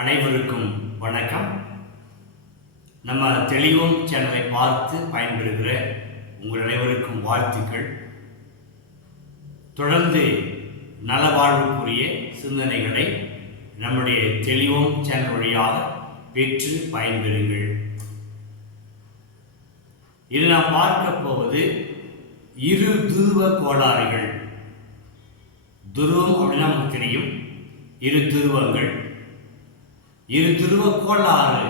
அனைவருக்கும் வணக்கம். நம்ம தெளிவும் சேனலை பார்த்து பயன்பெறுகிற உங்கள் அனைவருக்கும் வாழ்த்துக்கள். தொடர்ந்து நலவாழ்வுக்குரிய சிந்தனைகளை நம்முடைய தெளிவும் சேனல் வழியாக பெற்று பயன்பெறுங்கள். இது நாம் பார்க்க போவது இரு துருவ கோளாறுகள். துருவம் அப்படின்னா நமக்கு தெரியும், இரு துருவங்கள். இரு துருவ கோளாறு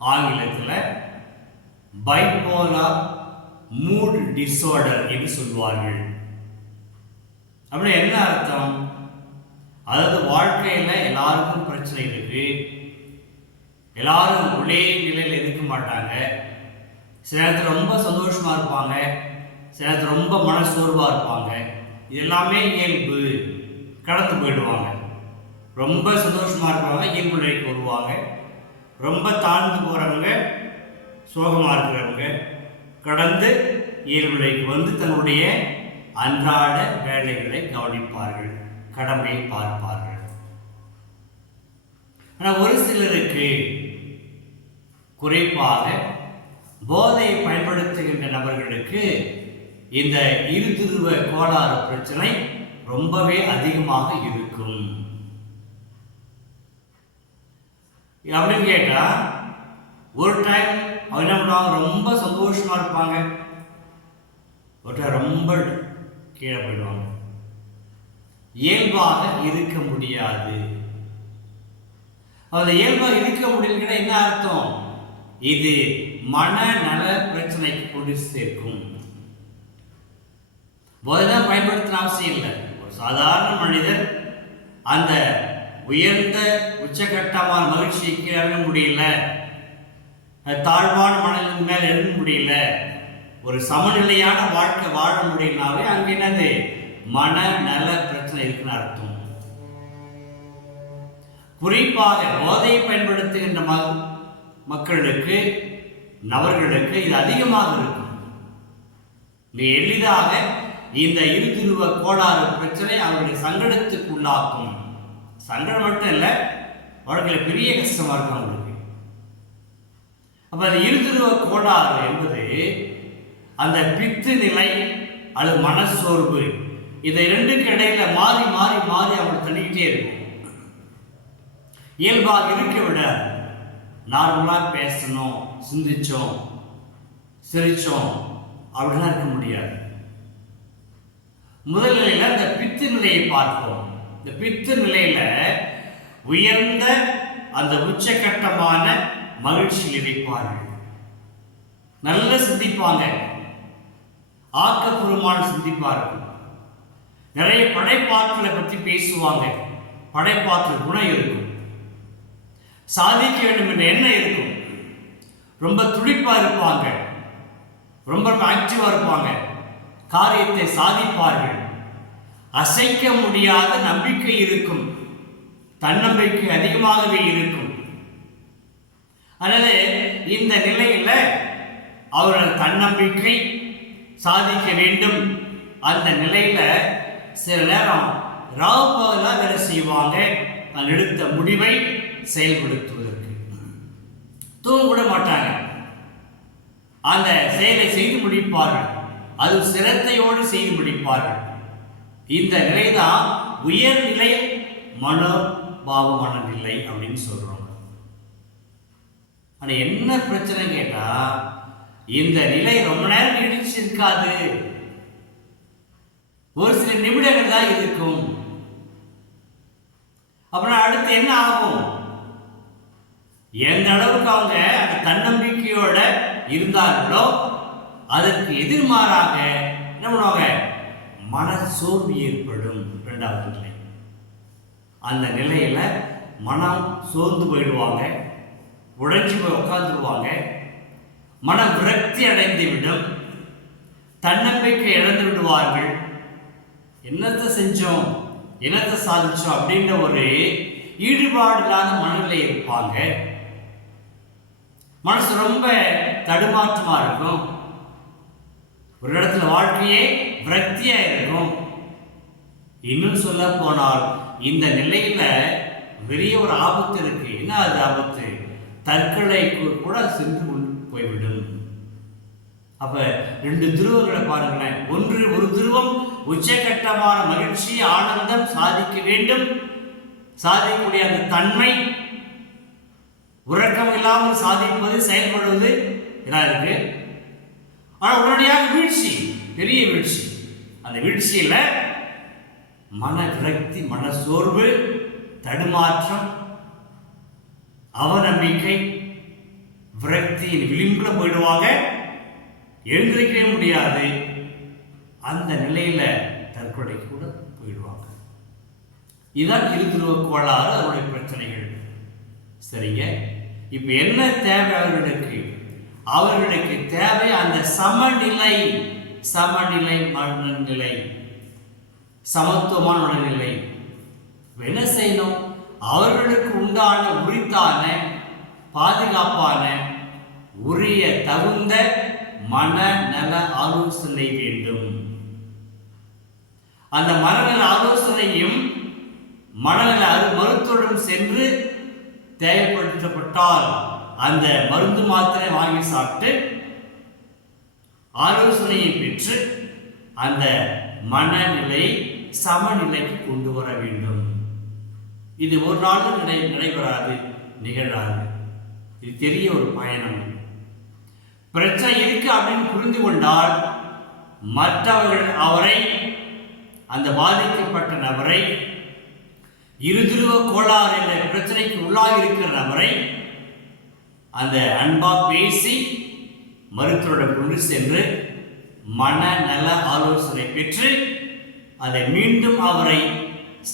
ஆங்கிலத்தில் பைபோலார் மூட் டிஸார்டர் என்று சொல்வார்கள். அப்படி என்ன அர்த்தம்? அதாவது வாழ்க்கையில் எல்லாருக்கும் பிரச்சனை இருக்கு, எல்லாரும் ஒரே நிலையில் இருக்க மாட்டாங்க. சில நேரத்தில் ரொம்ப சந்தோஷமா இருப்பாங்க, சில நேரத்தில் ரொம்ப மனசோர்வாக இருப்பாங்க. இது எல்லாமே இயல்பு, கடந்து போயிடுவாங்க. ரொம்ப சந்தோஷமாக இருக்கிறவங்க இயல்பு நிலைக்கு வருவாங்க. ரொம்ப தாழ்ந்து போகிறவங்க, சோகமாக இருக்கிறவங்க கடந்து இயல்பு நிலைக்கு வந்து தன்னுடைய அன்றாட வேலைகளை கவனிப்பார்கள், கடமையை பார்ப்பார்கள். ஆனால் ஒரு சிலருக்கு, குறிப்பாக போதையை பயன்படுத்துகின்ற நபர்களுக்கு இந்த இருதுருவ கோளாறு பிரச்சனை ரொம்பவே அதிகமாக இருக்கும். அப்படின்னு கேட்டா, ஒரு டைம் அவங்க என்ன பண்ணுவாங்க, ரொம்ப சந்தோஷமா இருப்பாங்க, ஒரு டைம் ரொம்ப கீழே போயிடுவாங்க. இயல்பாக இருக்க முடியாது. அந்த இயல்பாக இருக்க முடியலன்னா என்ன அர்த்தம்? இது மனநல பிரச்சனைக்கு கொண்டு சேர்க்கும். போதைதான் பயன்படுத்தின அவசியம் இல்லை. ஒரு சாதாரண மனிதர் அந்த உயர்ந்த உச்சகட்டமான மகிழ்ச்சிக்கு இறங்க முடியல, தாழ்வான மனதின் மேல் எழுத முடியல, ஒரு சமநிலையான வாழ்க்கை வாழ முடியலனாவே அங்கே என்னது மனநல பிரச்சனை இருக்குன்னு அர்த்தம். குறிப்பாக போதையை பயன்படுத்துகின்ற மக்களுக்கு, நபர்களுக்கு இது அதிகமாக இருக்கும். எளிதாக இந்த இருதுருவ கோளாறு பிரச்சனை அவர்களுடைய சங்கடத்துக்கு உள்ளாக்கும். சங்கடம் மட்டும் இல்லை, வாழ்க்கையில் பெரிய கஷ்டமா இருக்கும் அவங்களுக்கு. அப்ப அந்த இருதுருவ கோளாறு என்பது அந்த பித்து நிலை அல்லது மனசோர்வு, இதை ரெண்டுக்கு இடையில மாறி மாறி மாறி அவங்க தள்ளிக்கிட்டே இருக்கும். இயல்பாக இருக்க விட நார்மலாக பேசணும், சிந்திச்சோம், சிரிச்சோம் அப்படிலாம் இருக்க முடியாது. முதல் நிலையில இந்த பித்து நிலையை பார்ப்போம். இந்த பித்து நிலையில உயர்ந்த அந்த உச்சகட்டமான மகிழ்ச்சியில் இருப்பார்கள். நல்ல சிந்திப்பாங்க, ஆக்கப்பூர்வமான சிந்திப்பார்கள், நிறைய படைப்பாற்றலை பற்றி பேசுவாங்க, படைப்பாற்றல் குணம் இருக்கும், சாதிக்க வேண்டும் என்ற எண்ணம் இருக்கும், ரொம்ப துடிப்பா இருப்பாங்க, ரொம்ப ஆக்டிவா இருப்பாங்க, காரியத்தை சாதிப்பார்கள், அசைக்க முடியாத நம்பிக்கை இருக்கும், தன்னம்பிக்கை அதிகமாகவே இருக்கும். அதனால இந்த நிலையில அவர்கள் தன்னம்பிக்கை சாதிக்க வேண்டும். அந்த நிலையில சில நேரம் ராவு பகலா வேலை செய்வாங்க, எடுத்த முடிவை செயல்படுத்துவதற்கு. தூங்க விட மாட்டாங்க, அந்த செயலை செய்து முடிப்பார்கள், அது சிரத்தையோடு செய்து முடிப்பார்கள். இந்த நிலைதான் உயர்நிலை மனோபாவமான நிலை அப்படின்னு சொல்றோம். ஆனா என்ன பிரச்சனை கேட்டா, இந்த நிலை ரொம்ப நேரம் நீடிச்சு இருக்காது, ஒரு சில நிமிடங்கள் தான் இருக்கும். அப்புறம் அடுத்து என்ன ஆகும்? எந்த அளவுக்கு அவங்க அந்த தன்னம்பிக்கையோட இருந்தார்களோ அதற்கு எதிர்மாறாக என்ன பண்ணுவாங்க, மனசோர்வு ஏற்படும். இரண்டாவது நிலை, அந்த நிலையில மனம் சோர்ந்து போயிடுவாங்க, உடைஞ்சு போய் உட்காந்துருவாங்க, மன விரக்தி அடைந்து விடும், தன்னம்பிக்கை இழந்து விடுவார்கள். என்னத்தை செஞ்சோம், என்னத்தை சாதிச்சோம் அப்படின்ற ஒரு ஈடுபாடு இல்லாத மனநிலை இருப்பாங்க. மனசு ரொம்ப தடுமாற்றமா இருக்கும், ஒரு இடத்துல வாழ்க்கையே விரக்தியா இருக்கும். இன்னும் சொல்ல போனால் இந்த நிலையில பெரிய ஒரு ஆபத்து இருக்கு. என்ன அது ஆபத்து? தற்கொலை கூட சென்று கொண்டு போய்விடும். அப்ப 2 துருவங்களை பாருங்களேன். ஒரு துருவம் உச்சகட்டமான மகிழ்ச்சி, ஆனந்தம், சாதிக்க வேண்டும், சாதிக்கக்கூடிய அந்த தன்மை, உறக்கம் இல்லாமல் சாதிப்பது, செயல்படுவது எல்லாம் இருக்கு. ஆனா உடனடியாக வீழ்ச்சி, பெரிய வீழ்ச்சி. அந்த வீழ்ச்சியில மன விரக்தி, மன சோர்வு, தடுமாற்றம், அவநம்பிக்கை, விரக்தியின் விளிம்புல போயிடுவாங்க. எழுந்திருக்கவே முடியாது. அந்த நிலையில தற்கொலை கூட போயிடுவாங்க. இதுதான் இருதுருவ கோளாறு, அவருடைய பிரச்சனைகள். சரிங்க. இப்ப என்ன தேவை அவர்களுக்கு? அவர்களுக்கு தேவை அந்த சமநிலை, மனநிலை, சமத்துவமான மனநிலை. என்ன செய்யணும்? அவர்களுக்கு உண்டான உரித்தான, பாதுகாப்பான, உரிய தகுந்த மனநல ஆலோசனை வேண்டும். அந்த மனநல ஆலோசனையும் மனநல மருத்துவருடன் சென்று தேவைப்படுத்தப்பட்டால் அந்த மருந்து மாத்திரை வாங்கி சாப்பிட்டு ஆலோசனையை பெற்று அந்த மனநிலை சமநிலைக்கு கொண்டு வர வேண்டும். இது ஒரு நாளும் நடைபெறாது, நிகழாது. இது பெரிய ஒரு பயணம். பிரச்சனை இருக்கு அப்படின்னு புரிந்து கொண்டால் மற்றவர்கள் அவரை, அந்த பாதிக்கப்பட்ட நபரை, இருதுருவ கோளாறு என்ற பிரச்சனைக்கு உள்ளாக இருக்கிற நபரை அந்த அன்பா பேசி மருத்துவரிடம் கொண்டு சென்று மனநல ஆலோசனை பெற்று அதை மீண்டும் அவரை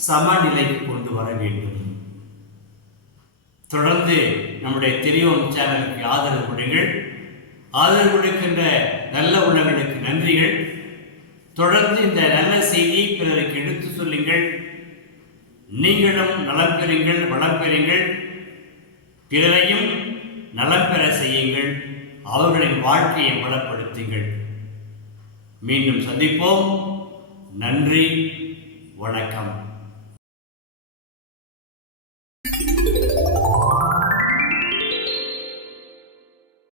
சமநிலைக்கு கொண்டு வர வேண்டும். தொடர்ந்து நம்முடைய தெரியும் சேனலுக்கு ஆதரவு கொடுங்கள். ஆதரவு கொடுக்கின்ற நல்ல உள்ளங்களுக்கு நன்றிகள். தொடர்ந்து இந்த நல்ல செய்தியை பிறருக்கு எடுத்து சொல்லுங்கள். நீங்களும் நலம் பெறுங்கள், வளம் பெறுங்கள், பிறரையும் நலம் பெற செய்யுங்கள், அவர்களின் வாழ்க்கையை வளப்படுத்துங்கள். மீண்டும் சந்திப்போம். நன்றி, வணக்கம்.